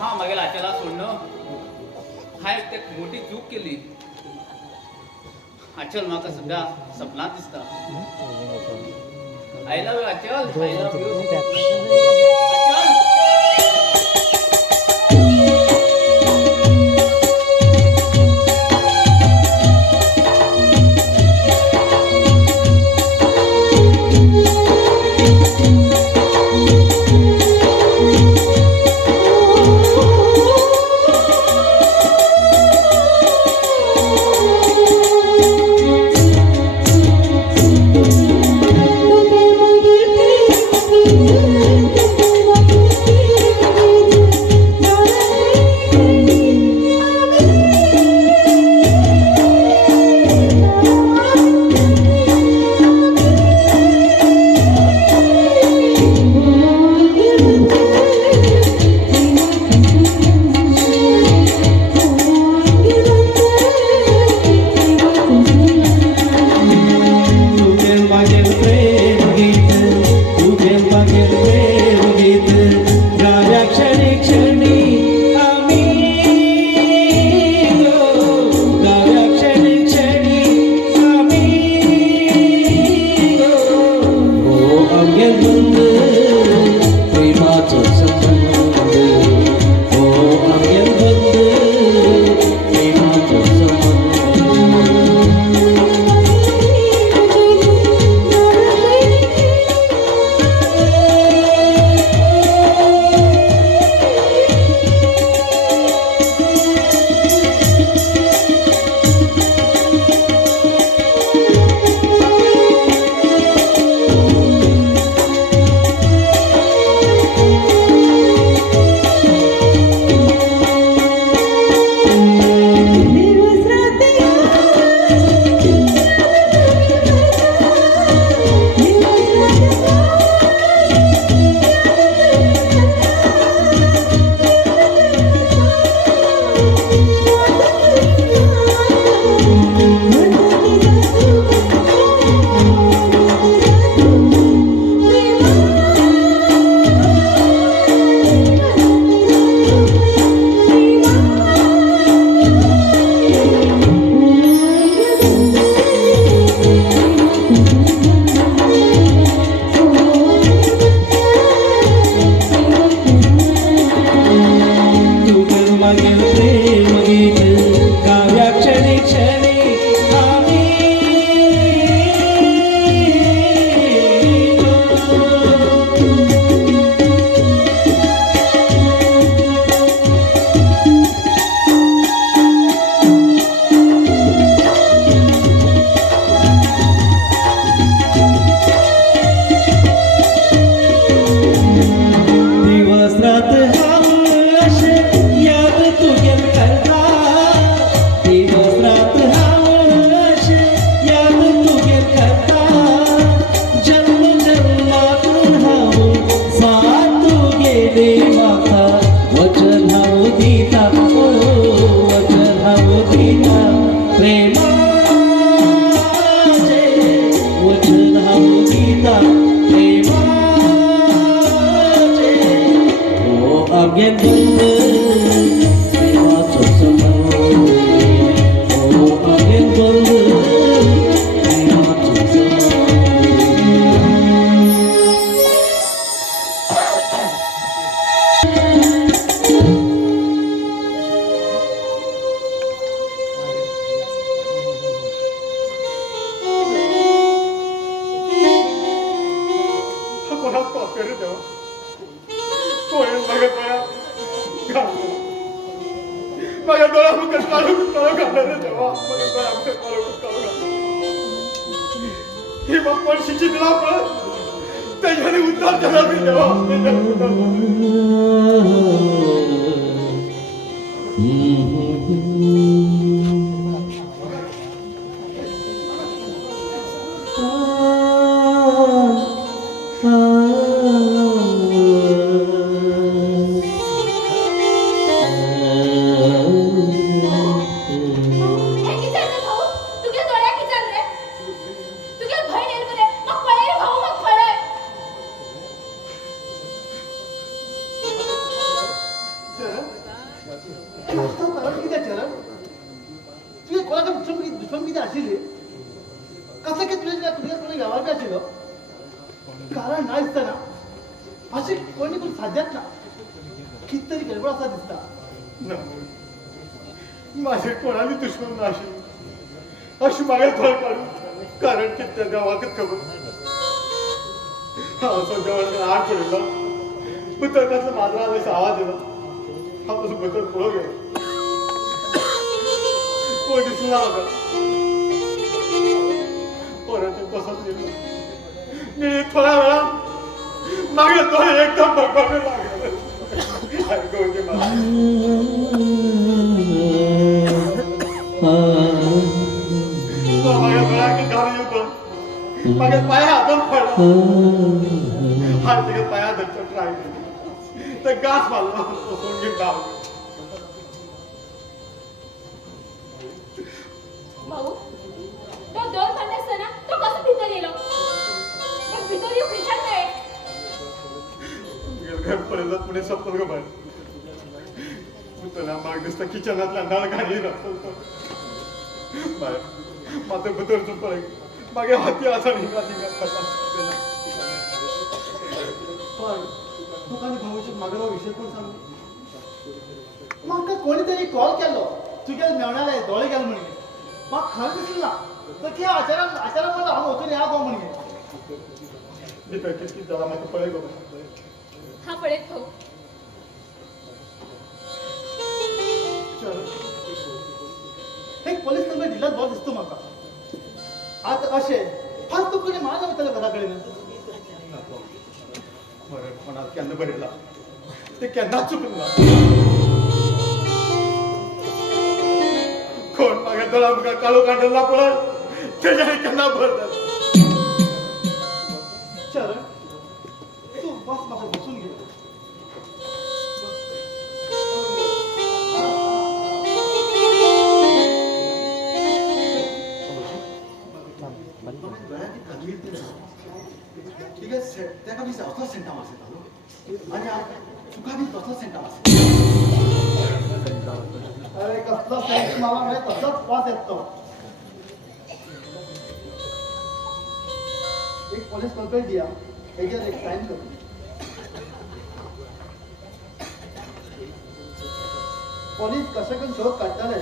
हा मागेल आच्याला सोडणं हा एक मोठी चूक केली. अचल माका सध्या सपनात दिसता. आय लव्ह यू अचल, आय लव्ह यू अचल. कारण ना दिसताना असे कोणी पण साध्यात ना कितीतरी गडबड असा दिसता माझे कोणाली दुश्मन नाशी अशी मागे थोड काढून कारण की त्या गावाकच खबर हा असं जेव्हा आड पडला बुतर त्याचा माझा आला आवाज दिला हा पासून बुतर पुढं गेला कोण दिसला होता परत तसंच गेलो मी थोड्या वेळा मागे थोडे एकदम बघावे लागले माझ्या गळ्यात घालून येतो माझ्या पाया हातून पडला हा त्याच्या पाया धरतो ट्राय केली तर गास मारला सोंगी डाव भाऊ तो दोन महिने असताना तो कसं भीतर गेलो मग भीतर येऊ खिशात काय घर पडेल पुणे सपन ग बाय तुला माग दिसतं किचनातला नळ घाणी राहतो बाय मात्र बुतरचं पळे मागे हाती असा निघा पण दुकानी भाऊच्या मागला विषय कोण सांगू मग कोणीतरी कॉल केलो तुझ्या मेवण्याला डोळे गेल म्हणे मग खरं दिसलं ना तर की आचारा मला हा होतो या गो म्हणे मी तर किती जरा मात्र पळे गो हा पडेत भाऊ एक पोलीस कंप्लेंट दिलाच भाव दिसतो म्हाका आता असे फार तू कोणी माझ्या वयतले घराकडे बरं कोणाला केन्ना बरेला ते केन्नाच चुकला कोण मागे दळा मुगा काळो काढला पळत त्याच्याने केन्ना भरतात चरण तू बस म्हाका बसून घे ठीक आहे त्या का मी असंच सेंटा मारसे आणि तुका मी तसंच सेंटा मारसे अरे कसला सेंट मला म्हणजे तसाच वास येतो एक पोलीस कंप्लेंट द्या याच्यावर एक साईन करू पोलीस कशाकडून शोध काढताले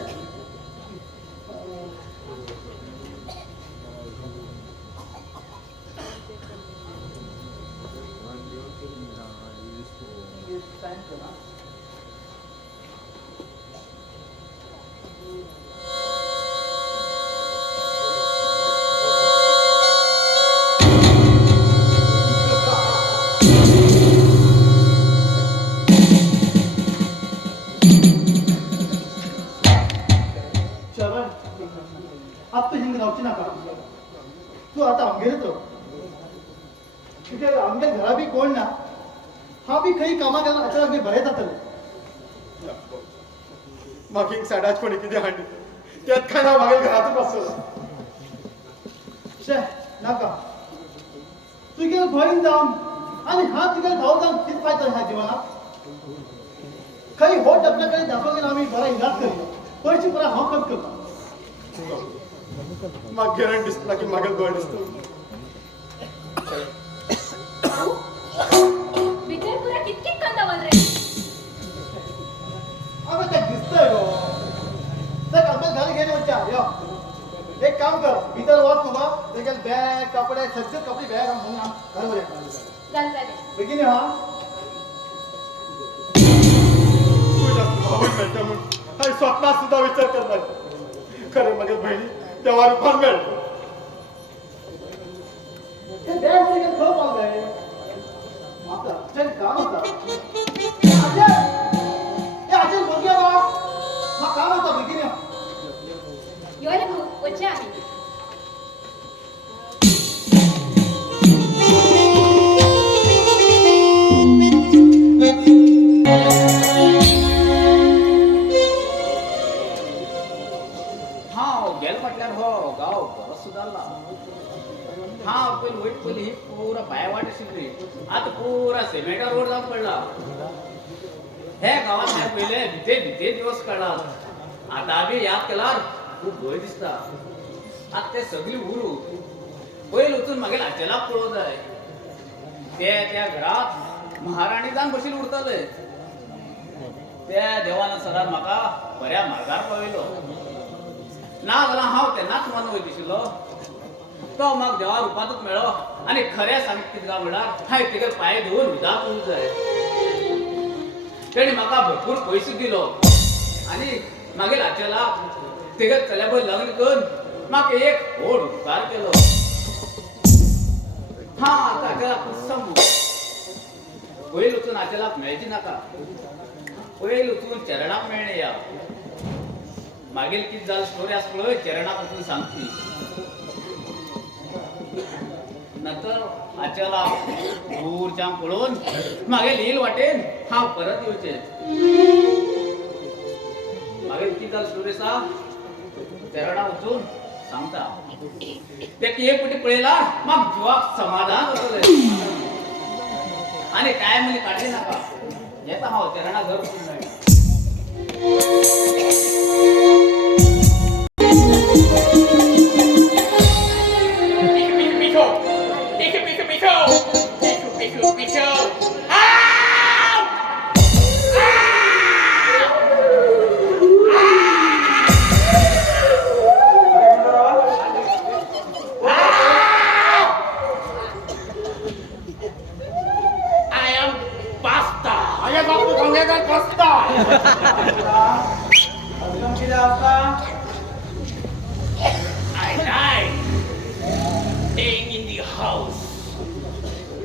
साईन करा आप तो हिंग गावची नाका तू आता आमगेर तो तुझ्या आमगे घरा बी कोण ना हा बी काही कामा केला अचानक बी बरेच जातले मागे एक साडाच कोणी किती हांडी त्यात काय ना मागे घरातच बसतो शे नाका तुझ्या भरीन जाऊन आणि हा तुझ्या भाऊ जाऊन किती फायदा ह्या जीवनात काही होट आपल्याकडे दाखवून आम्ही बरा इलाज करतो पैसे बरा हा खर्च करतो माग गिरण दिसला की मागे गोळ दिसतो भीतर पुरा कितके कंदावल रे अगं ते दिसतंय गो ते कल्पना झाली घेणे वच्चा यो एक काम कर भीतर वाच तुला त्याच्यात बॅग कपडे सगळे कपडे बॅग म्हणून घरवर येतात झाले बेगिने हा तू जास्त भाऊ मिळतं म्हणून हा स्वप्नात सुद्धा विचार करतात खरे माझ्या बहिणी तेव्हा रूपात मिळेल ते बॅग मध्ये काय खप आलंय माता चल काम होता अजय बघूया बा मग काम होता बेगिने योले भाऊ वच्चे आम्ही गेल म्हटल्यार हो गाव बरो सुदारला हा पयली वयत पयली ही पुरा भायर वाट आशिल्ली आतां पुरा सिमेंटा रोड जावन पडला हे गांवांत हांवें पयले भिते दिवस काडलात आतां बी याद केल्यार खूब भंय दिसता आतां ते सगळी उरू पयलीं वचून मागीर हाचेलाक पळोवंक जाय त्या घरात महाराणी जावन बशील उरतले. त्या देवान सदांच म्हाका बऱ्या मार्गार पळयलो. ना जाल्यार हांव तेन्नाच मन वयतशिल्लो. तो म्हाका देवा रुपांतूच मेळ्ळो आनी खरें सांगता कितें काय म्हणल्यार हांवें तेगे पांय धुवून उदक पिवंक जाय. तेणी म्हाका भरपूर पयशे दिलो आनी मागीर आचेला तेगे चल्या पळय लग्न करून म्हाका एक व्हड उपकार केलो. हा आता आचेलाक सांगू. पयलीं वचून आचेलाक मेळची नाका. पयलीं वचून चरणाक मेळ्ळें या. मागीर कितें जालें स्टोरी आसा पळय चरणाक वचून सांगची. नंतर आचेला दूरच्यान पळोवन मागीर लील वाटेन हांव परत येवचें. मागीर कितें जालें स्टोरी आसा चरणा वचून सांगता. तेका एक फावटी पळयल्यार म्हाका जिवाक समाधान जातलें आनी काय मनी काडली नाका. येता हांव चरणा घर वचून मेळटा.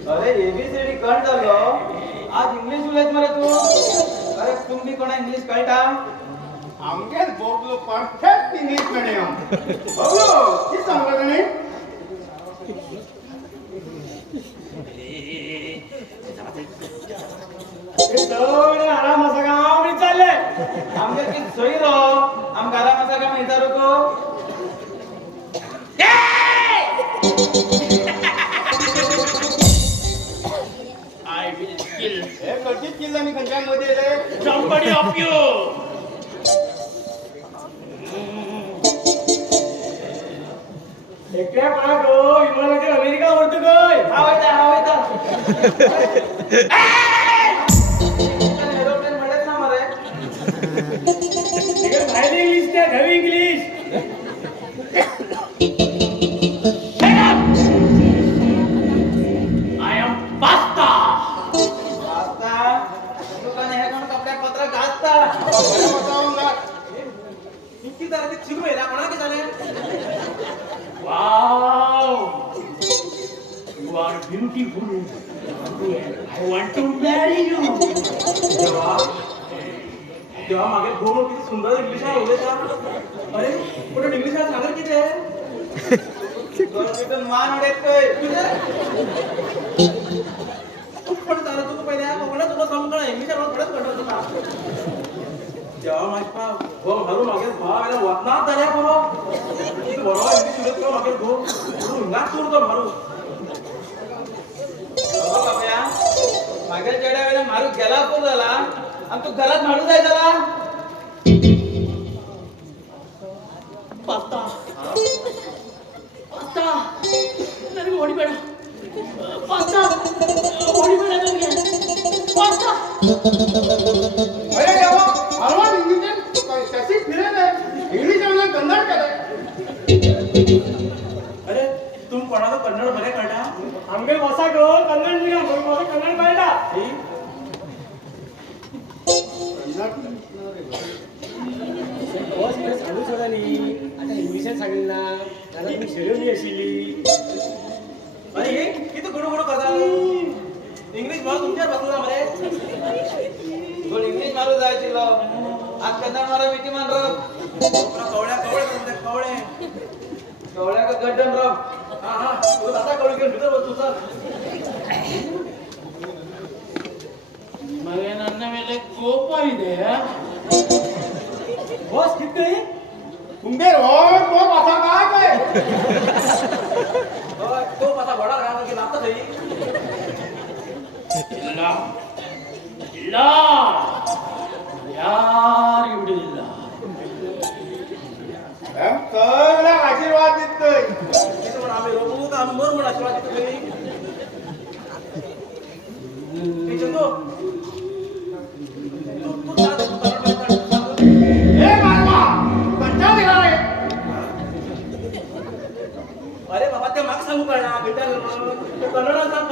अरे एबीसीडी कळट जालो. आज इंग्लिश उलयत मरे तू. अरे तुम्ही कोणा इंग्लिश कळटा? आमगेच बोबलो परफेक्ट इंग्लिश मिडियम. बबलो कितें सांगलो ताणें? आराम आसा का हांव बी चालले. आमगे कितें सई रो आम घरान आसा का म्हणटा रो. I will kill हे कशीच किल्ला मी खंयच्या मध्ये रे? somebody of you. एकट्या कोणाक विमानाचेर अमेरिका व्हरता खंय? हांव वयता. एरोप्लेन म्हणत ना मरे. भायली इंग्लिश ते धवी इंग्लिश. I am pasta. दुकान हे कोण कपड्याक पत्र घासता. बरें बतावून जा. किती जालें ते चिरू येयला कोणाक कितें जालें? Wow. You are beautiful. I want to marry you. देवा मागे भोव किती सुंदर इंग्लिशान उलयता. अरे पूण इंग्लिशान सांगर कितें? मान उडयत खंय? पण जालो तुका पयल्या कोंकणात तुका समकळा इंग्लिशान थोडेच कळटा तुका. देवा म्हाजे पाव हो मारू मागे भाव आयला वतनाच जाल्या पुरो. कितें बरो इंग्लिश उलयत तो मागे भोव तूं हिंगाच उरतो मारू. अगो बापया मागे चेड्या वेळेला मारू गेला पूर जाला आनी तू घरात मारू जाय जाला. Pasta. Pasta. ನನಗೆ ಹೊಡಿಬೇಡ. Pasta. ಹೊಡಿಬೇಡ ನನಗೆ. Pasta. अरे देवा हलवान इंग्लिश कशी फिरे नाही इंग्लिश मध्ये कन्नड केलं. अरे तुम कोणाचं कन्नड बरे कळटा? आमगे वसा गो कन्नड निघा माझं कन्नड कळटा. सांगू सोडा न्ही आता इंग्लिशान सांगली ना जाल्यार तुमी शेड्यूल आशिल्ली. अरे हे किती गुडू करता इंग्लिश मारू तुमच्यावर बसला मरे. तो इंग्लिश मारू जाय आशिल्लो आज कन्नड मारू मिठी मान रो. कवळ्याक गड्डन रो. हा तू आता कवळी घेऊन भितर बस तुझा. ಮಗ ನನ್ನ ಮೇಲೆ ಕೋಪ ಇದೆ. बॉस किती तुमगे रोड तो बसा काय तो पता बडा राहणार की लागतं काही. ಇಲ್ಲ ಇಲ್ಲ ಯಾರು ಬಿಡುವುದಿಲ್ಲ. सगळा आशीर्वाद देतोय. तिथं पण आम्ही रोबू का आम्ही मरू म्हणून आशीर्वाद देतो काही.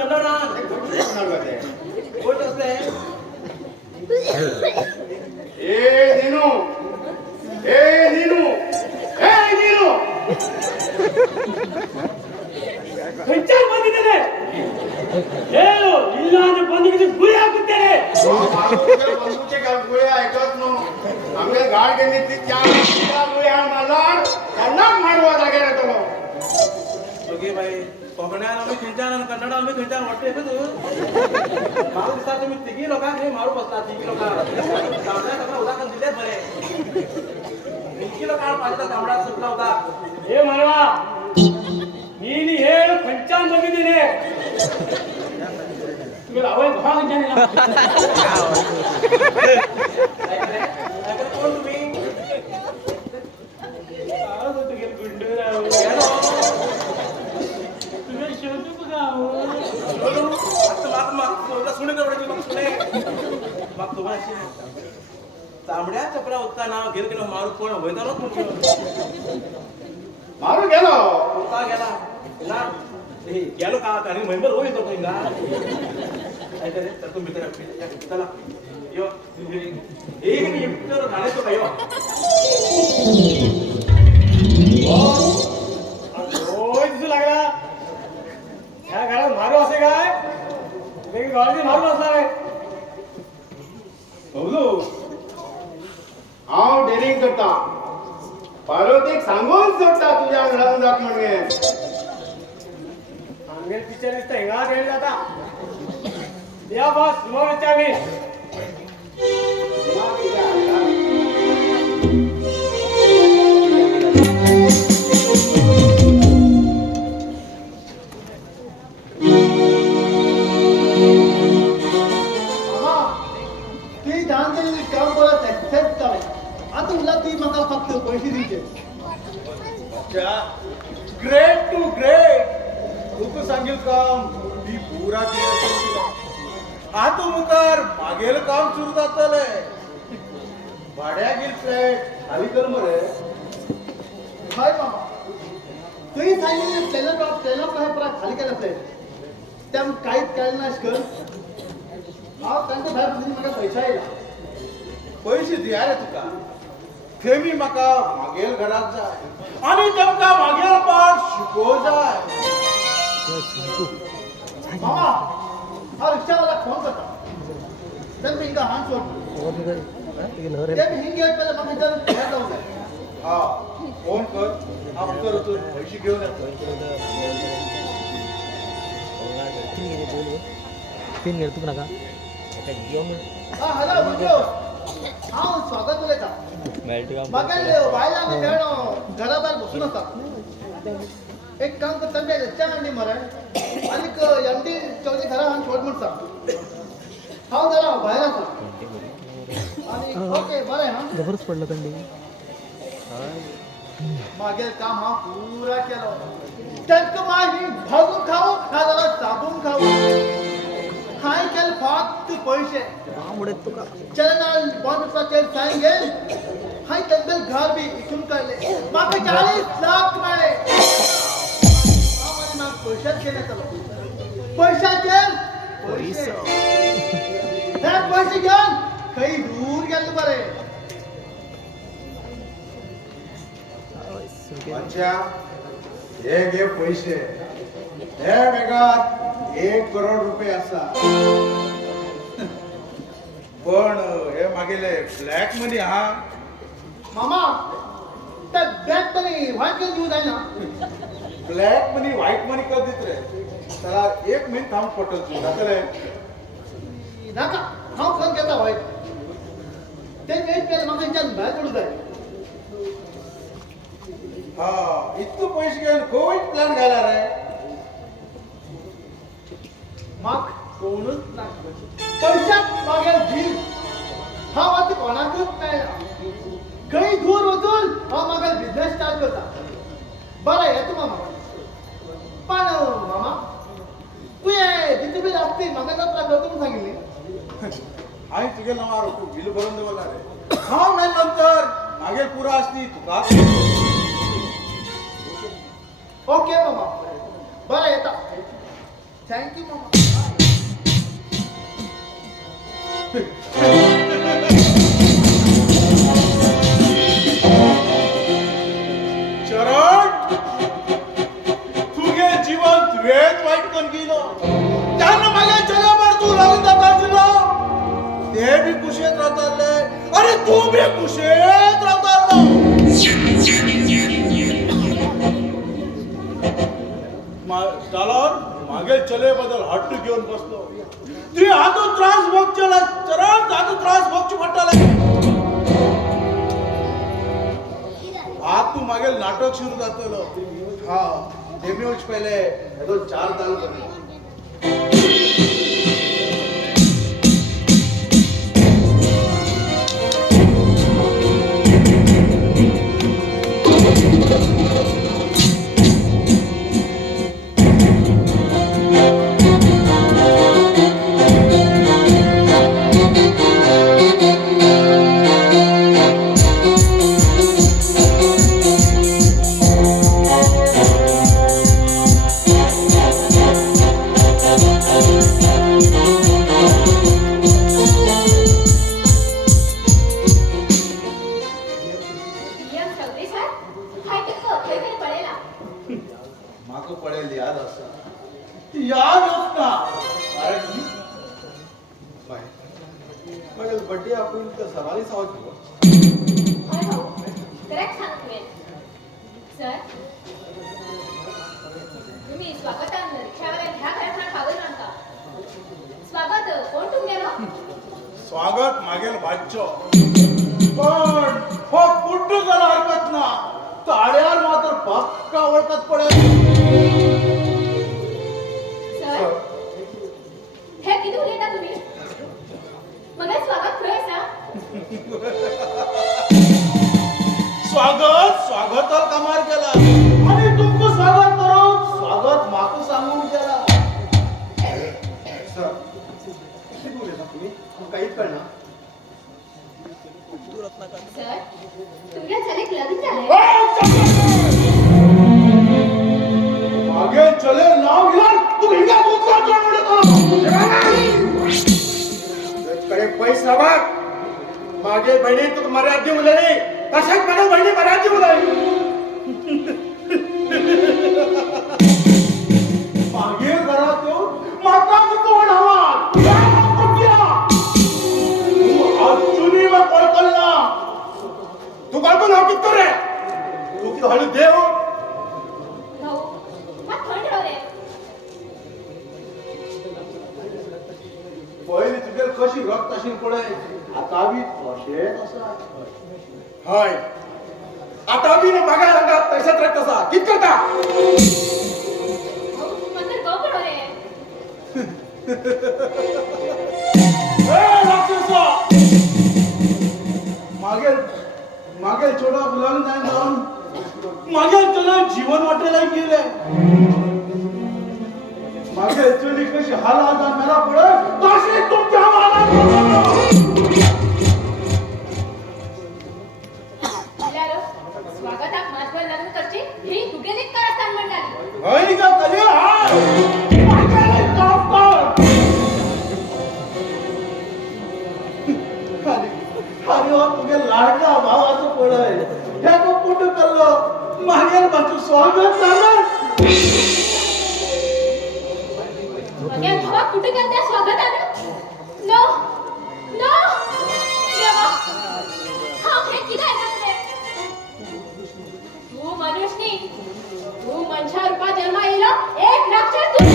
कन्नडान कोण असले ए नीनू ए नीनू ए नीनू खंयच्यान बंदितले हे इल्लाने बंदितले गुळी हाकुत्तेले बंदूकचे गोळे ऐकत नो आमच्या गाड गेली ती त्या गोळे हाण मारला त्यांना मारवा जागे रे तो ओके बाई कोकणान आम्ही खंयच्यान आनी कन्नडान आम्ही खंयच्यान वाटते तू म्हाका दिसता तुमी तिगी लोकांक हे मारू बसता तिगी लोकांक तांबड्या सगळं उदाहरण दिलेच बरे तिगी लोकांक पाहिजे तांबड्या सुटला उदाक हे मारवा ನೀನು ಹೇಳು ಪಂಚಾಂಗ ಬಂದಿದ್ದೀನಿ ಇವರು ಅವೇ ಭಾಗ ಜನ कोण तुम्ही तुम्ही शोधू बघा तांबड्या चपरा उदकाना गेल की मारू कोण वयतालोच म्हणून मारू गेलो उदका गेला ना हे गेलो का आणि मेंबर होईल तो हिंगा ऐका रे तर तुम्ही चला यो एक मी पिक्चर झाले तो काय होय दिसू लागला ह्या घरात मारू असे काय वेगळी गाडी मारू असणार आहे बबलू हांव डेरिंग करता पार्वतीक सांगून सोडता तुझ्या घरात जात म्हणजे अंगेल पिक्चर दिसतं हिंगा गेल जाता या बस तुम्हाला विचारली मामा ती ध्यान दिलेली काम करत एक्सेप्ट करे आता उला ती म्हाका फक्त पैसे दिवचे ग्रेट टू ग्रेट तू सांगील काम ती पुरा केलं आता मुखार मागेल काम सुरू जातले भाड्या गेल फ्लॅट खाली कर मरे हाय मामा तुही सांगितले प्लेनर काय पुरा खाली केलं असेल त्या काहीच केलं नाश कर हांव तांच्या भायर बसून म्हाका पैसा येला पैसे दिया रे तुका थेमी म्हाका मागेल घरात जाय आणि तेमका मागेल पाठ शिकोव जाय मामा हा रिक्षावाला फोन करता तर मी हिंगा हान सोड ते मी हिंग येत पहिले म्हाका हिंगा घरात जाऊ जाय हा फोन कर आफ्टर तू पैसे घेऊन येतो पिन घेतो तुका नाका हा हॅलो बुजो हांव स्वागत उलयता म्हाका बायला आमी मेळ्ळो घरा भायर बसून आसा एक काम करता आमच्या च्या आनी मरे आनीक एमडी चवथी घरा हांव सोड म्हण सांग हांव जरा भायर आसा आनी ओके बरें हा जबरच पडलं थंडी मागेल काम हांव पुरा केलो तांकां मागीर भागून खावं ना जाल्यार चाबून खावं हांवें केले फक्त पयशे उडत तुका चलन बंद करपाचेर सायन घेल हांवें तांकां घर बी इकून काडले म्हाका 40 लाख मेळ्ळे हांव आनी म्हाका पयशेच घेवन येतलो पयशाचेर पयशे हे पयशे घेवन खंय दूर गेल्लो बरें अच्छा हे घे पैसे हे बेगात 1 करोड रुपये आसा पण हे मागेले ब्लॅक मनी हा मामा त्या बॅग मनी व्हायट घेवन दिवं जायना ब्लॅक मनी व्हाईट मनी कर दित रे त्याला 1 मिनिट थांब पटल तू जातले नाका हांव खंय घेता व्हायट ते वेट केले म्हाका हेंच्यान भायर पडूं जाय हा इतको पैसे घेऊन खंय प्लॅन घाला रे म्हाक कोणूच नाका पयशाक मागेल जीव हांव आतां कोणाकूच मेळना खंय दूर वचून हांव मागेल बिझनेस स्टार्ट करता बरें येता मामा पण मामा तुवें जितली बी लागती म्हाका जात्रा करता म्हूण सांगिल्ली हांवें तुगे नांवार बिल भरून दवरला रे हांव मेल नंतर मागेल पुरा आसती तुका ओके मामा बरें येता थँक्यू मामा चरण तुगे जीवन तुवेच वाईट करून गेलो त्यानं मागे जगाभर तू लागून जात आशिल्लो ते बी कुशेत रावताले अरे तू बी कुशेत रावतालो जाल्यार मागे चले बदल हट्ट घेऊन बसलो ती हातू त्रास भोगचेला चरण हातू त्रास भोगची पडटाले आज तू मागेल नाटक सुरू जातलो हा डेब्यू पहिले येदो 4 ताल करी नियम चौधरी सर हाय तक खरी खरी पडेला माको पडेल याद असा ती याद असता अरे बाय मागेल बर्थडे आपण तर सवारी सावत होय हो करेक्ट सांगतोय सर तुम्ही स्वागतान रिक्षावाल्या ह्या घरात खावल आणता स्वागत कोण तुमगेलो स्वागत मागेल भाच्यो पण हो कुठं झाला हरकत ना ताड्यावर मात्र पक्का ओळखत पडेल सर हे किती उलटा तुम्ही मला स्वागत खरंय सा स्वागत कमार केला आणि तुमको स्वागत करो स्वागत माको सांगून केला सर किती बोलले ना तुम्ही काहीच कळणार सर तुमच्या चलेक लग्न झालंय मागे चले नाव घेला तू हिंगा दूसरा जोड कडे पैसा बघ मागे बहिणी तू मर्यादी उलली तशाच माझ्या बहिणी मर्यादी उलली मागे घरात येऊन माता कोण हवा अजुनी व पळकलना तू काढतो नाव किती रे तू की हळू देव भाऊ हा थंड राहू रे पहिले तुझे कशी रक्त अशी पडे आता बी तसेच असा हाय आता बी ना मागा रंगात तैसात रक्त असा कित करता भाऊ मंतर गो पडो रे ए राक्षसा मागे छोटा गुलाम नाही जाऊन मागे तुला जीवन वाटायला गेले मागे तुझी कशी हाल आता मला पडत तशी तुमच्या जिल्हारो स्वागताक माझ्या लग्न करची ही तुगेलीच कारस्थान म्हणटाली होय का कधी हा मागे काम कर अरे वा तुझे लाडका भावाचं पडय ह्या को कुठं कल्लो मागेल बाजू स्वागत झालं मगे भावा कुठे करते स्वागतानं नो नो देवा हा हे किती ऐकत रे तू मनुष्यनी तू मनुष्य रूपात जन्म येलो एक राक्षस तू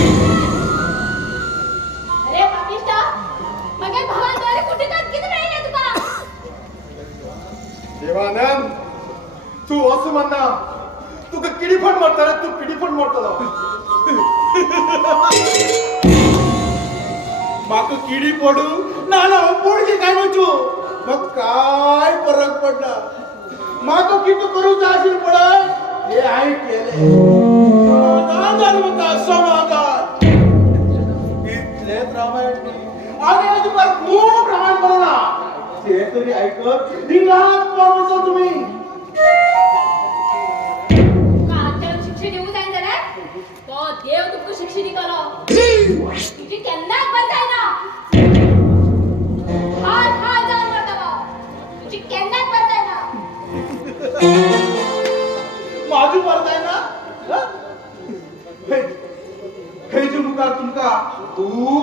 अरे पापिष्टा मगे भावा द्वारे कुठे करत किती राहिले तुका देवानंद तू असं म्हणना तू किडी पण मरता रे तू पिढी पण मरतलो माक किडी पडू ना ना पोडगी काय म्हणू मग काय फरक पडला माक किती करू जाशील पडय हे आई केले समाधान होता समाधान इथलेच रामायण आणि अजिबात खूप रामायण बनवला ते तरी ऐकत दिनात पावसा तुम्ही का आजच्या शिक्षण येऊ जाईन जरा तो देव तुमको शिक्षण निकालो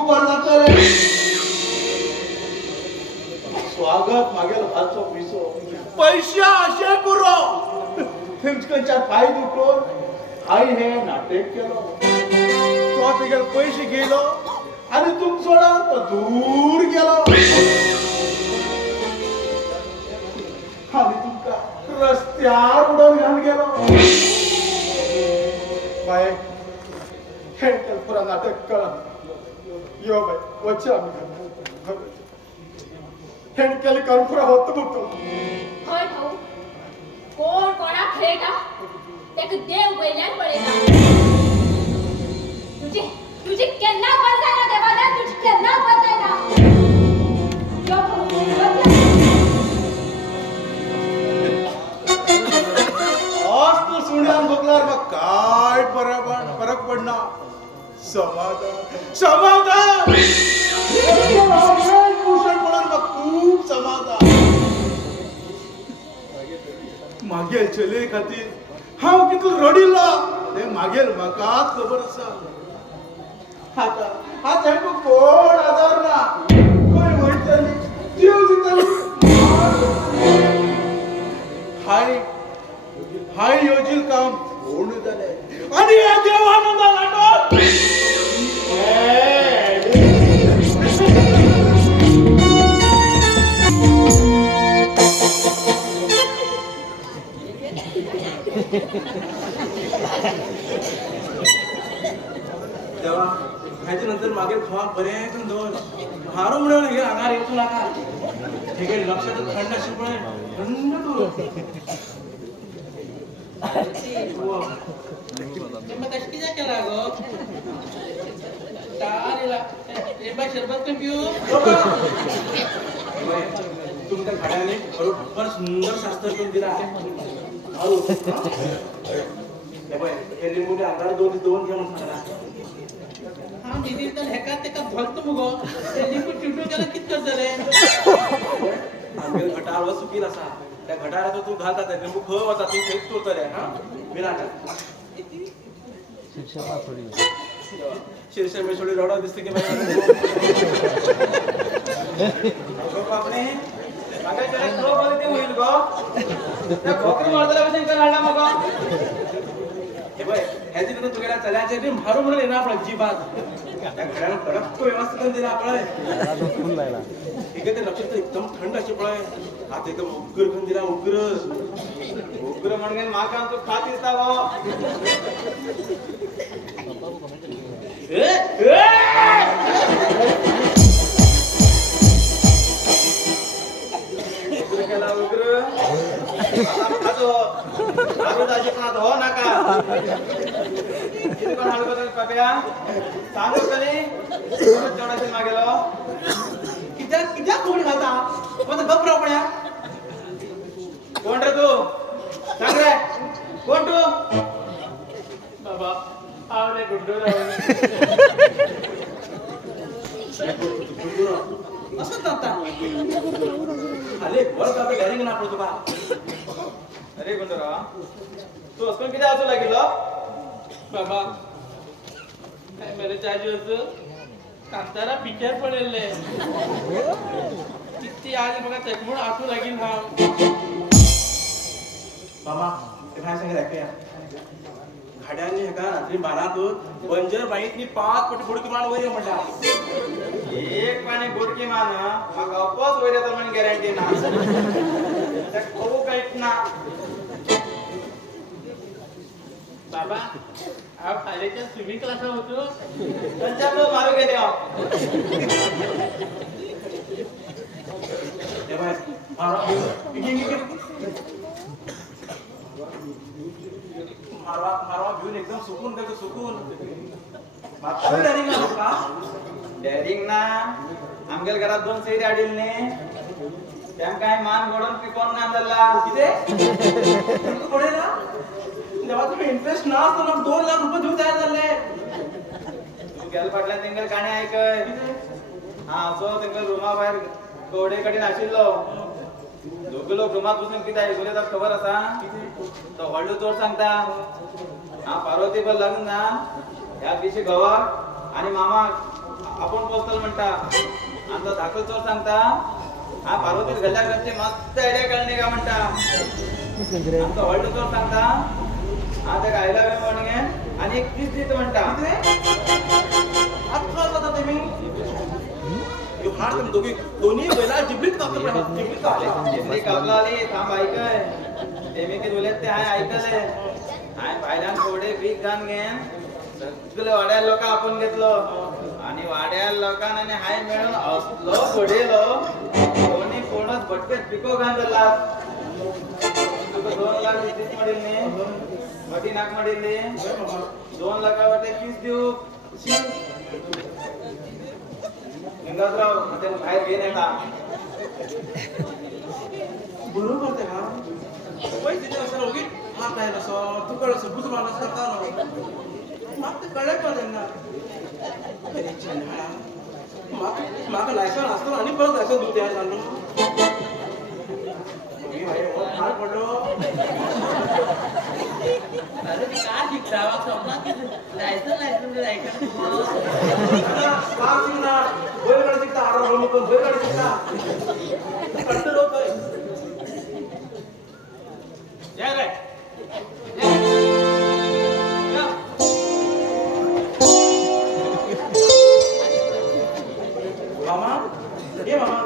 बरं जातले स्वागत मागेल हालचो पिसो पैसे असे करो थंयच्या पाय दुखून हाय हे नाटक केलो तो तिगेर पैसे गेलो आणि तुम सोडा तो दूर गेलो आणि तुमका रस्त्यार उडोवन घालून गेलो बाय हेंकल पुरा नाटक कळा यो बाय वच्चे आम्ही हेंकल करून पुरा होत बुटो हय भाऊ कोण कोणाक खेळटा तेका देव वयल्यान पळयता तुझी केन्ना बंद जायना देवाना तुझी केन्ना बंद जायना यो भाऊ आज तू सुण्यान बघल्यार म्हाका काय फरक पडना समाधान समाधान भूषण म्हणून म्हाका खूप समाधान मागेल चले खातीर हांव कितलो रडिल्लो ते मागेल म्हाकाच खबर आसा आता हेंका कोण आदार ना खंय वयतली जीव दितली हाय योजील काम पूर्ण झाले आणि या देवानंदा लाटो तेव्हा ह्याच्या नंतर मागील खवा बरेच दोन हारू म्हणून हे अंगार येतो नका हे काही लक्षात थंड असल्यामुळे थंड तो किती केला गो तारेला ए बाय शरबत पिऊ तुमच्या घड्याने बरोबर सुंदर शास्त्र करून दिला हारू हे लिंबूने अंगार दोन घ्या म्हणून सांगा हा निधी तर हेका तेका भलतो मुगो ते लिंबू चिवटून गेला कित करतले आमगे घटाळवर सुकील असा त्या घटाळ्यात तू घालता ते लिंबू खव होता ती खेच तोडतले हा विराट शीर्षक मी थोडी रडा दिसते की बापरे मागे त्याला तो बोलते होईल गो त्या खोकरी मारताला कशी कर राहिला मग हे बाय ह्याची नंतर तुला चलायचे ते मारू म्हणून येणार आपण अजिबात त्या घड्याला कडक तो व्यवस्थित करून दिला आपण ठीक आहे ते लक्षात एकदम थंड असे पळय आता एकदम उग्र करून दिला उग्र म्हणजे माका तो खात दिसता उग्र केला उग्र खातो आरोग्याची पण आता हो नका किती कोण हलको तरी पाप्या सांगू तरी तेवढ्याशी मागेलो कित्याक कोणी घालता मग गप राव पड्या कोण रे तू सांग रे कोण तू बाबा आवडे गुड्डू असं जाता अरे वर का गॅरिंग ना पडतो का अरे गुंडरा तू असं किती असू लागेल बाबा काय मेरे चार्ज होतं कांतारा पिक्चर पडेल किती आज बघा चकमून आठवू लागेल हा मामा ते काय सांगितलं ऐकूया घड्याने एका रात्री 12 बंजर बाईतनी 5 पटी बुडकी मान वैर म्हणला एक पाणी गुडकी मान मग अपॉस वैर तर म्हण गॅरंटी ना त्या खाऊ काहीच ना बाबा हा खालीच्या स्विमिंग क्लास होतो त्यांच्याकडे मारू गेले हे बाय मारवा घेऊन एकदम सुकून त्याचं सुकून डॅरिंग का डॅरिंग ना आमच्या घरात 2 सैरी आडील ने त्या काय मान घडून पिकोन नांदला किती पडेल ना जेव्हा तुम्ही इंटरेस्ट ना असतो ना 2 लाख रुपये देऊ तयार झाले तू गेल पाटल्या तेंगल काणे ऐकय हा सो तेंगल रूमा बाहेर कवडेकडे नाशिल्लो दोघ लोक रूमात बसून किती ऐकले तर खबर असा तो हळू चोर सांगता हा पार्वती बल लग्न ना या दिवशी गवा आणि मामा आपण पोचतल म्हणता आमचा धाकल चोर सांगता हा पार्वती गल्ल्या घरचे मस्त आयडिया कळणे का म्हणता आमचा व्हडलो चोर सांगता हा त्या गायला म्हणगे आणि एक किस देत म्हणता आता जाता तुम्ही यो हार तुम दोन्ही बैला जिबरीत कापला आली थांब ऐकय तेमी की बोलत ते हाय ऐकले हाय पाहिल्यान थोडे बीक घाण घेन सगळे वाड्या लोक आपण घेतलो आणि वाड्या लोकांना आणि हाय मिळून असलो घोडेलो कोणी कोणच भटकेत पिको घालला तुका 2 लाख दिस मडील नी मटी नाक मडील नी 2 लाखा वाटे किस देऊ गंगाधरराव म्हणजे बाहेर घे नाही का बरोबर ते का पैसे ते असं रोगी हा काय नसो तू कळ असं बुजू माणूस करता मग ते कळलं का त्यांना अरे छान माग लायसन असतो आणि परत लायसन देऊ द्या चाललो मी भाई हाल पडलो अरे ती काय शिकता वा स्वप्नात लायसन काम शिकना बैलगाडी शिकता आराम होऊन पण बैलगाडी शिकता कंट्रोल होतोय जय रे मामा ये मामा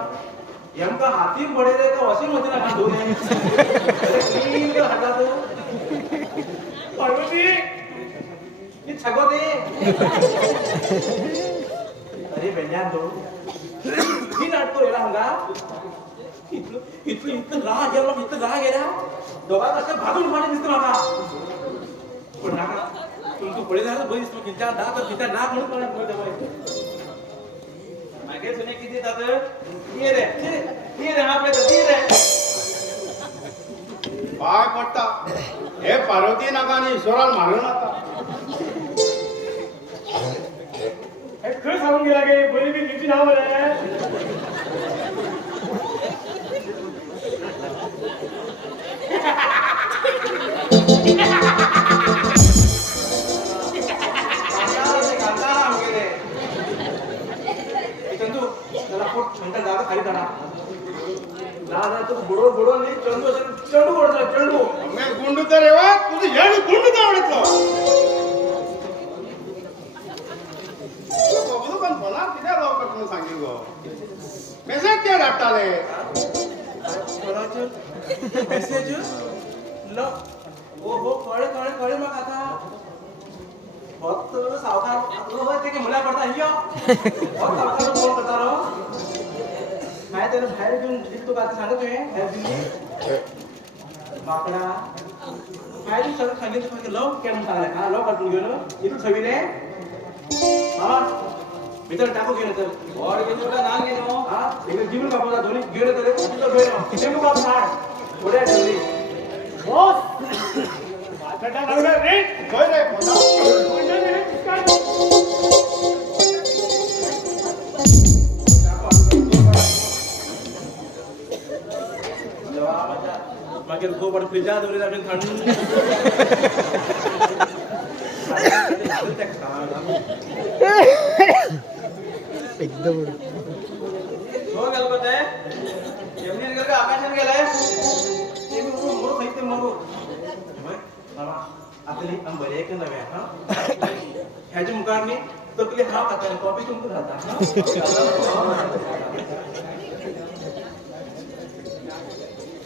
यमका हाती बडे दे का वॉशिंग मशीन का धोने अरे क्लीन कर हटा दो पार्वती ये छगो दे अरे बेंजान दो ही नाटको रेला हंगा इतलं राग गेला दोघा कसं भागून पाणी दिसतं माका पण नाका तुमचं पुढे झालं बरी दिसतो किंचा दात किंचा नाक म्हणून पाणी पडतं मागे सुने किती जातं ये रे आपले तर ये रे पाय पडता हे पार्वती नाका आणि ईश्वराला मारून आता हे खरं सांगून गेला की पहिली मी किती नाव आहे चंडू गुंडू तर रेवा तुझी हेड गुंडू आवडतो बघू पण बोला किती लवकर तुम्ही सांगेल गो मेसेज काय धाडटाले मेसेज ल ओ कळे मग आता फक्त सावकार ते की मला पडता हियो फक्त सावकार फोन करता रो काय त्याला बाहेर घेऊन दिसतो का सांगत तुम्ही बाहेर दिली माकडा काय तू सगळं सांगितलं की लव केम सांगला का लव काढून घेऊन इथून ठेविले हा भीतर टाकू घेऊन तर और घेऊन का नाग घेऊन हा इकडे जीवन कापला दोन्ही घेऊन तर तिथं घेऊन टेम्पो काप साड थोड्या ठेवली बॉस वाटटा लागला रे होय रे मागे गोबर फ्रीजा दोरी आपण थंड एकदम हो गेल को ते यमनी निघाल का आकाशात गेलाय ते मोर साहित्य मोर मामा आपली अंबरे एक नव्या हा ह्याच्या मुखारनी तकली हा खाता कॉपी तुमको खाता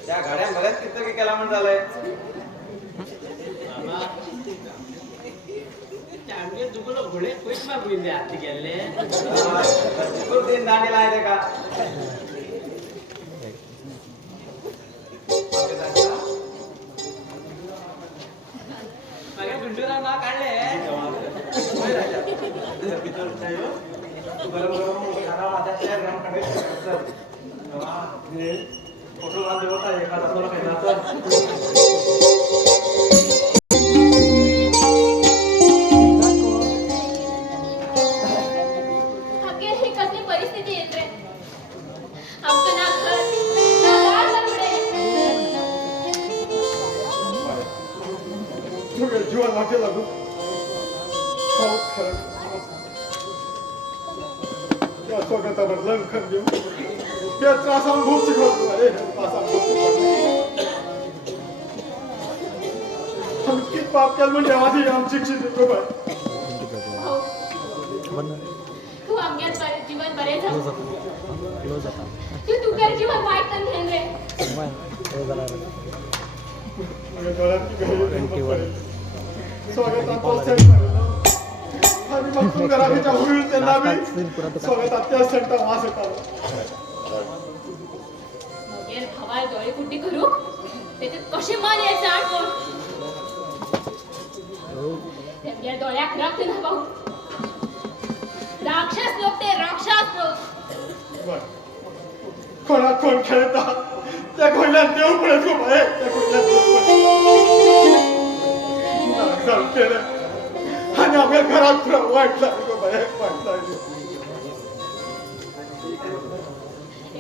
त्या गाड्या बऱ्याच किती केला म्हण झालंय चांगले दुगलो घोडे कोईच ना बुंदे आती गेले खूप दिन दांडी लायते का मागे गुंडूराव ना काढले फोटो मान होता एखादा सोला काही हाके ही कसली परिस्थिती येते आमचं ना घर ना दार ना पुढे तुझे जीवन वाटे लागू खरं तुका स्वगतावर लंखन देऊ हे त्रासान भूक शिकवतो अरे त्रासान भूक शिकवतो हम किती पाप केलं म्हणजे आधी आमची शिक्षित देतो बाय भाऊ तू आमच्यात जीवन बरे जाऊ तू तुझ्या जीवन वाईट पण घेऊन रे माझ्या डोळ्यात की गहिरी स्वागतात पोहोचेल आणि मग तू घराच्या होईल त्यांना बी स्वागतात त्या सेंटा वास येतात मगेर भावाला डोळे कुट्टी करू त्याच्यात कसे मान यायचं आठवण त्यांच्या डोळ्यात रक्त ना भाऊ राक्षस लोक ते राक्षस लोक कोणा कोण खेळतात त्या कोणाला देव पडत खूप आहे त्या कोणाला केलं आणि आपल्या घरात तुला वाईट लागलं बाहेर वाईट लागलं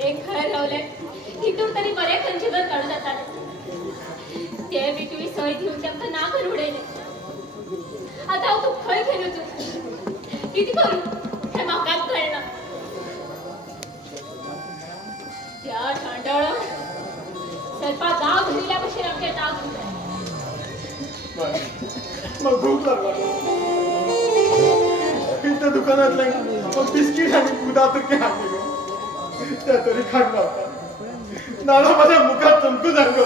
एक खरं रावले तिथून तरी बरे खंजीवर काढू जातात ते बिटवी सय घेऊन त्यांना ना करू उडेले आता हांव तू खंय खेळू तू किती करू हे म्हाकाच कळना त्या ठांडळ सर्पा दाग दिल्या कशी आमच्या दाग मग भूक लागला इथं दुकानातले मग बिस्किट आणि कुदा तर काय आणले त्या तरी खाणला होता नाला माझ्या मुखात चमकू जाणलं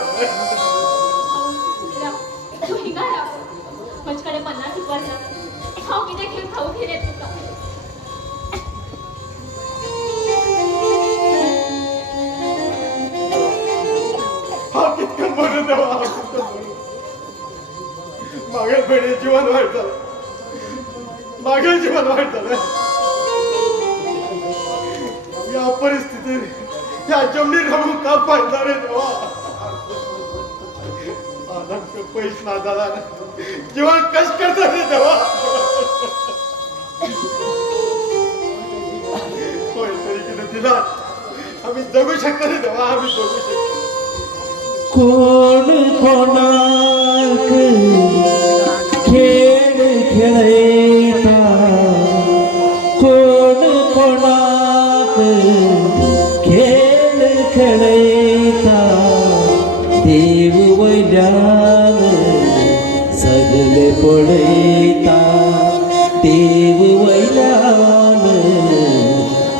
तू हिंगारा माझ्याकडे 50 रुपये हांव कितें घेऊन खाऊ घेले तुका हा कितकं बरं देवा हा कितकं बरं मागेल भेडे जीवन वाईट झालं मागेल जीवन वाईट झालं या परिस्थितीत या जमिनी राहून का पाहिजे रे देवा आनंद पैस ना झाला जीवन कश करता रे देवा होय तरी किती दिला आम्ही जगू शकतो रे देवा आम्ही जगू शकतो कोण कोणाक खेळ खेळता कोण कोणाक खेळ खेळता देव वैल्यान सगळे पळयता देव वैल्यान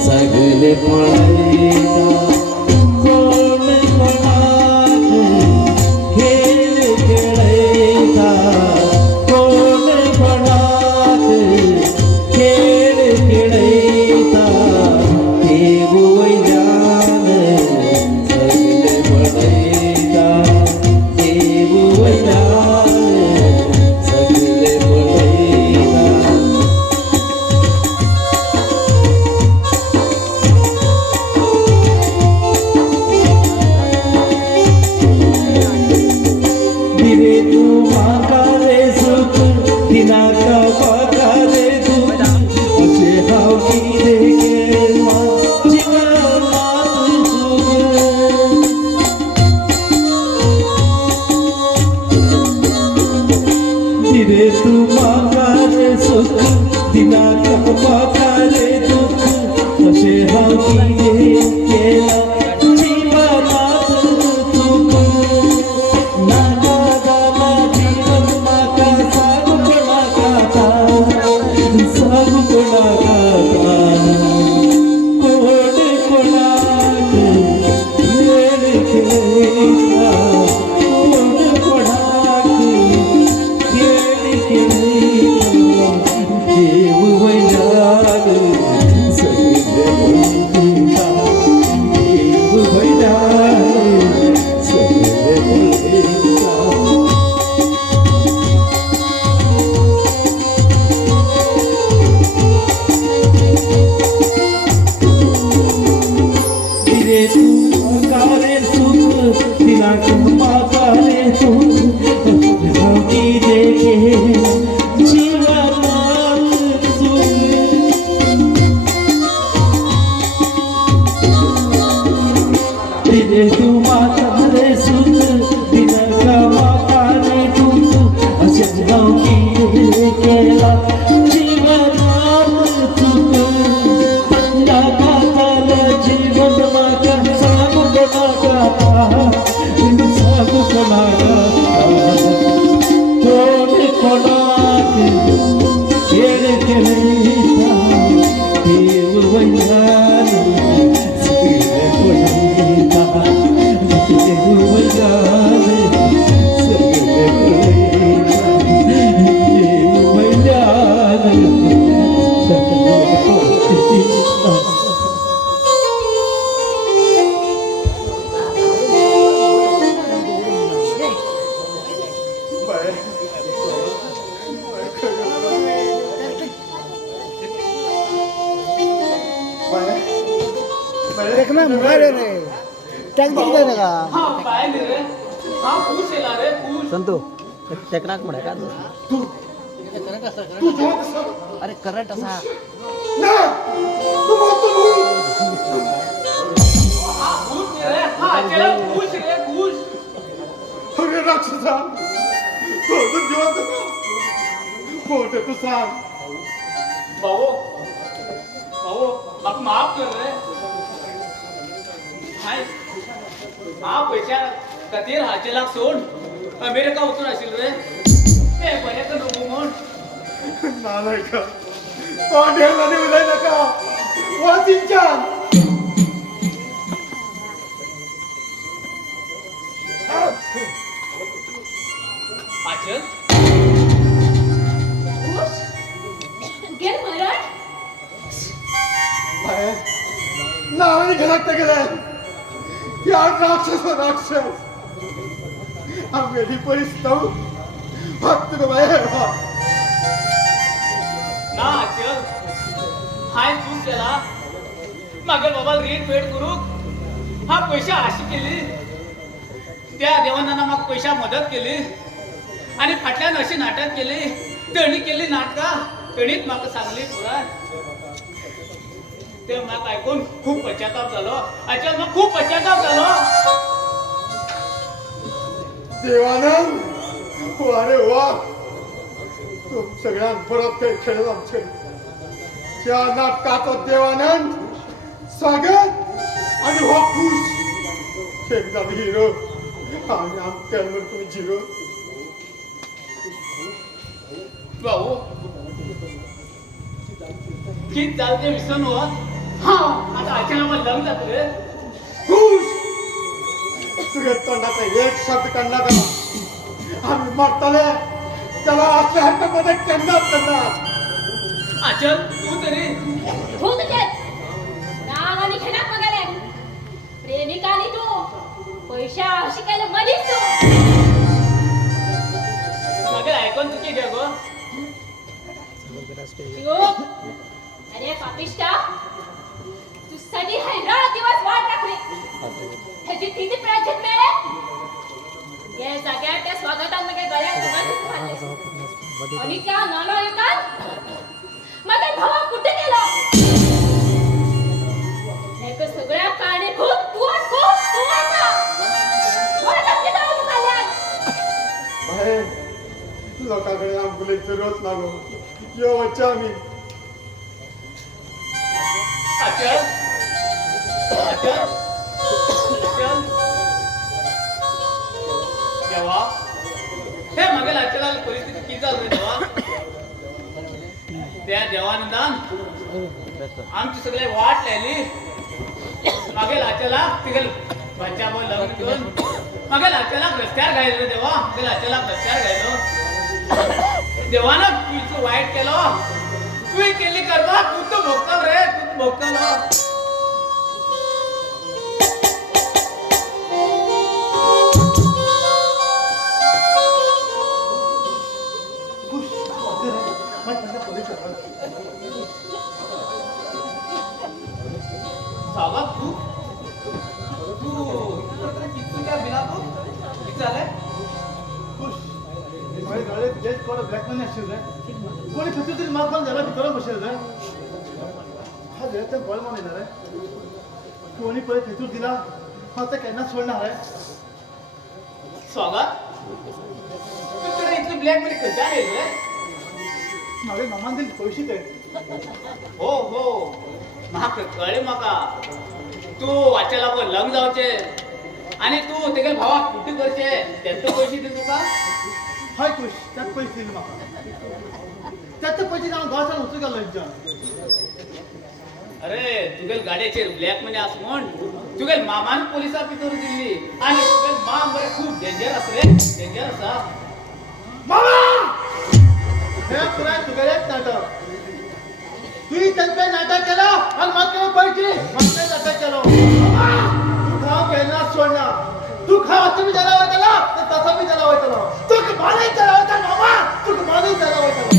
सगळे पळयता कोण कोणाक खेळ खेळता कोण कोणाक खेळ खेळता देव वैल्यान सगळे पळयता देव वैल्यान सगळे पळयता दिरे तू माका रे सुख दिनाका पाका रे दुख असे हाव किरे केला जीवनात सुख दिरे तू माका रे सुख दिनाका पाका रे दुख असे हाव किरे केला जीवनात सुख नागा गाला जीवन माका सागु कोणा गाता सागु कोणा गाता कोण कोणाक खेळ खेळता कोण कोणाक खेळ खेळता देव वैल्यान सगळे बोलता देव वैल्यान सगळे बोलता दिरे तू कारे सुख दिनाक माकारे सुख भावी देखे जीवनात सुख दिरे तू माकारे सुख दिनाक माकारे सुख असे भावी केला जीवनात सुख देखना मारे रे टॅक दिली ना का हा काय नाही रे हा खुश येला रे खुश संतू टेकनाक म्हणे का अरे करंट असा हा खुश रे हा चला खुश रे खुश अरे राक्षसा तो अजून जिवंत का? कोण आहे तू सांग भाऊ भाऊ माका माफ कर रे हाय हा पैसा खातीर हाचेलाक सोड अमेरिका वचून आशिल रे ते बरें कर नको म्हण नालाय का तोंडेला उलय नका वा तिंचान आचल खुश गेल मरण बाहेर नावाने घरात गेलाय या राक्षस आम्ही परिस्थिती फक्त बाहेर ना आचल हाय चूक केला मागेल बाबाला रीट पेड करूक हा पैसा आशी केली त्या देवांना म्हाका पैसा मदत केली आणि फाटल्यान अशी नाटक केली तणी केली नाटका तणीच म्हाका सांगली पुरा ते म्हाका ऐकून खूप पश्चाताप झालो आचल म्हाका खूप पश्चाताप झालो देवानंद अरे वा तू सगळ्यात परत काही खेळ आमचे त्या नाटकाचा देवानंद स्वागत आणि हो खुश एकदा हिरो आणि आमच्यावर तुम्ही झिरो भाऊ कित झालं ते विसरून होत हा आता आचल मला लग्न जात रे खुश तुझ्या तोंडाचा एक शब्द काढला का आम्ही मरताले त्याला आपल्या हातामध्ये करणार आचल तू तरी तू तुझ्यात नाव आणि घेण्यात मगाले प्रेमिकानी तू पैशा अशी केलं मधीच तू मागे ऐकून चुकी घे गो चुप अरे पापिष्टा तू सदी है रात दिवस वाट राखली ह्याची किती प्राचीन मिळेल या सगळ्या त्या स्वागतांमध्ये गळ्यात घालून आणि त्या नालायकात माझा भावा कुठे गेला एक सगळ्या कारणीभूत तू असा मला धक्के देऊन खाल्ल्यात बाहेर लोकांकडे आंबुले फिरवत लागो यो वच्चा आम्ही आचल आचल आचल देवा हे मागेल आचलाला परिस्थिती किती झाली रे देवा त्या देवानंदान आमची सगळे वाट लायली मागेल आचला तिघे बच्चा बोल लग्न करून मागेल आचला रस्त्यावर गायलो रे देवा मागेल आचला रस्त्यावर गायलो देवानं तुझं वाईट केलं तू केली करवा तू तो भोगताल रे तू भोगताल खुश होते रे मग त्यांना पोलीस सावा तू किती काय बिना तू किती झालंय खुश माझे गळे जेच कोण ब्लॅक मनी असेल रे कोणी फिरतो तरी माग पण झाला भितर बसेल रे हा जेच बॉल मान येणार रे कोणी पळत फितूर दिला हा तर केन्ना सोडणार आहे स्वागत तुझ्याकडे इथली ब्लॅक मनी कधी आहे रे माझे मामान दिली पैसे ते हो हो म्हाका कळ्ळें म्हाका तू वाचेला पळय लग्न जावचे आणि तू तेगे भावाक कुटी करचे तेंचो पैसे दे तुका हाय खुश त्यात पैसे दिले म्हाका त्यात पैसे जाऊन गावात उचल गेलो एकदा अरे तुगेल गाडयेचेर ब्लॅक मनी आस म्हण तुगेल मामान पोलिसां भितर दिल्ली आणि तुगेल माम बरें खूब डेंजर आसा रे डेंजर आसा मामा हे पुराय तुगेलेच नाटक तू त्यांचे नाटक केलं आणि मात्र पैकी मात्र नाटक केलं तू खाव घेणार सोडणार तू खाव असं मी त्याला वाटला तर तसं मी त्याला वाटला तू कमालही त्याला वाटला मामा तू कमालही त्याला वाटला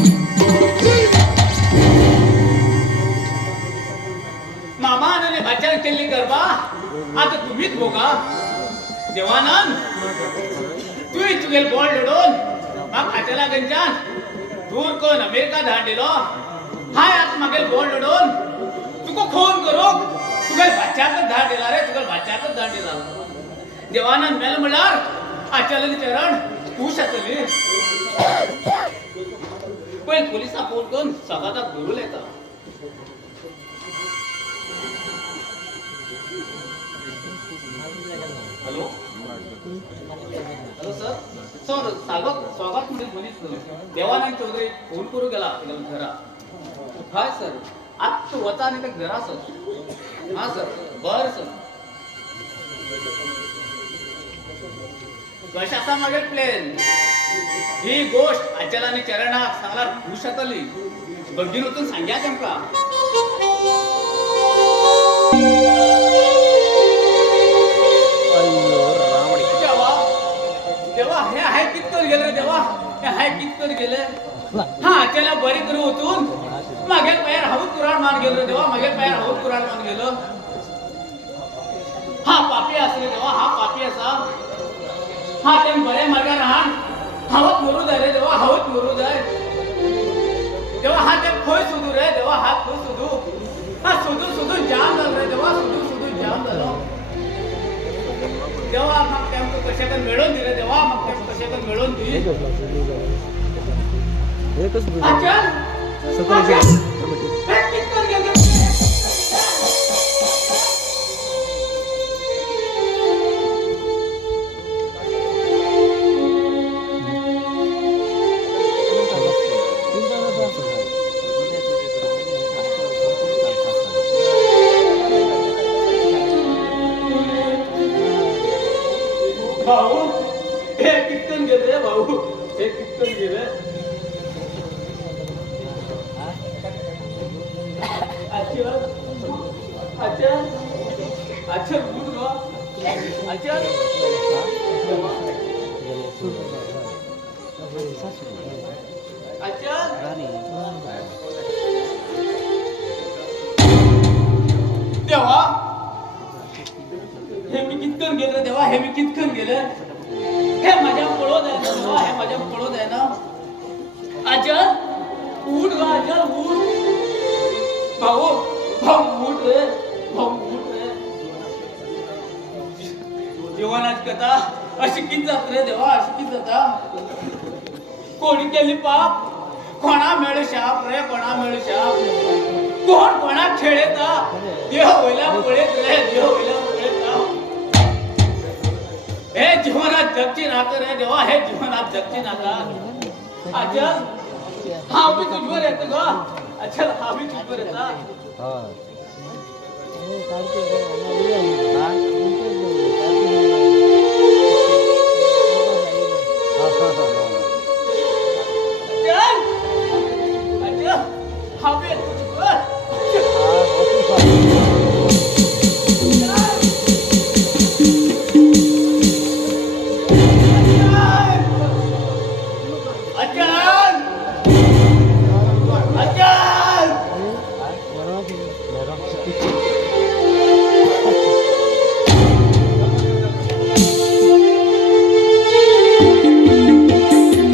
मामा आणि भाच्या केली गरबा आता तुम्हीच भोगा देवानंद तू तुगेल बॉल लढून मग खाच्याला गंजान दूर कोण अमेरिका धाडलेलो हाय आता मागेल बॉल लढून तुको खून करू तुगेल भाच्यातच धाड दिला रे तुगेल भाच्यातच धाड दिला देवानंद मेल म्हणणार आचार्य चरण तू शकली पण पोलिसा फोन करून सभातात बोलू येता हॅलो हॅलो सर सर स्वागत मध्ये बोलीस देवानंद चौधरी फोन करू गेला घरा हाय सर आज तू वता आणि घरा सर हा सर बर सर कशाचा मागेल प्लेन ही गोष्ट अचल आणि चरणाक सांगणार होऊ शकली बघिनूतून सांग्या तेमका देवा हे आहे कितकर गेले रे देवा हे आहे कितकर गेले हा अचला बरी करू होतून मागेल पायार हाऊत कुराण मान गेलो देवा मागेल पायार हाऊत कुराण मान गेलो हा पापी असले देवा हा पापी असा हा तेम बरे मार्गा राहण हावत मरू जाय रे देवा हावत मरू जाय देवा हा तेम खोय सुधू रे देवा हा खोय सुधू हा सुधू सुधू जाम झालं रे देवा सुधू सुधू जाम झालं देवा मग तेम तो कशाकन मिळवून दिले देवा मग तेम कशाकन मिळवून दि एकच आचल सकाळी कितकर गेले भाऊ हे कितकन गेले भाऊ हे कितकन गेले अच्छा अच्छा अच्छा गुड गो अच्छा अच्छा देवा हे मी कितकन गेले देवा हे मी कितकन गेले हे माझ्या पळो द्या ना देवा हे माझ्या पळो द्या ना अजल उठ गा अजल उठ भाऊ भाऊ उठ रे भाऊ उठ रे जीवनाची कथा अशी किती जात रे देवा अशी किती जाता कोणी केली पाप कोणा मेळ शाप रे कोणा मेळ शाप कोण कोणा खेळेता देव होईला पळेत रे देव होईला पळेता हे जीवनात जगची नातं रे देवा हे जीवनात जगची नातं अचल हा भी तुझवर येतो ग अचल हा भी तुझवर येता